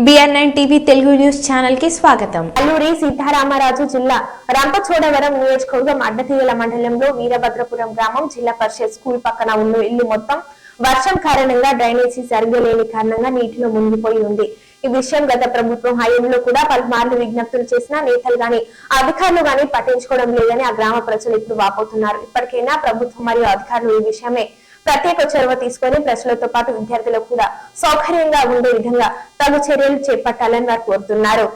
BNN TV Telugu news ఛానల్కి స్వాగతం. అల్లూరి సీతారామరాజు జిల్లా రంపచోడవరం నియోజకవర్గం అడ్డతీగల మండలంలో వీరభద్రపురం గ్రామం జిల్లా పరిషత్ స్కూల్ పక్కన ఉన్న ఇల్లు మొత్తం వర్షం కారణంగా డ్రైనేజీ సరిగ్గా లేని కారణంగా నీటిలో మునిగిపోయి ఉంది. ఈ విషయం గత ప్రభుత్వం హయాంలో కూడా పలుమార్లు విజ్ఞప్తులు చేసినా నేతలు గాని అధికారులు గాని పట్టించుకోవడం లేదని ఆ గ్రామ ప్రజలు ఇప్పుడు వాపోతున్నారు. ఇప్పటికైనా ప్రభుత్వం మరియు అధికారులు ఈ విషయమే ప్రత్యేక చొరవ తీసుకొని ప్రజలతో పాటు విద్యార్థులకు కూడా సౌకర్యంగా ఉండే విధంగా తగు చర్యలు చేపట్టాలని వారు కోరుతున్నారు.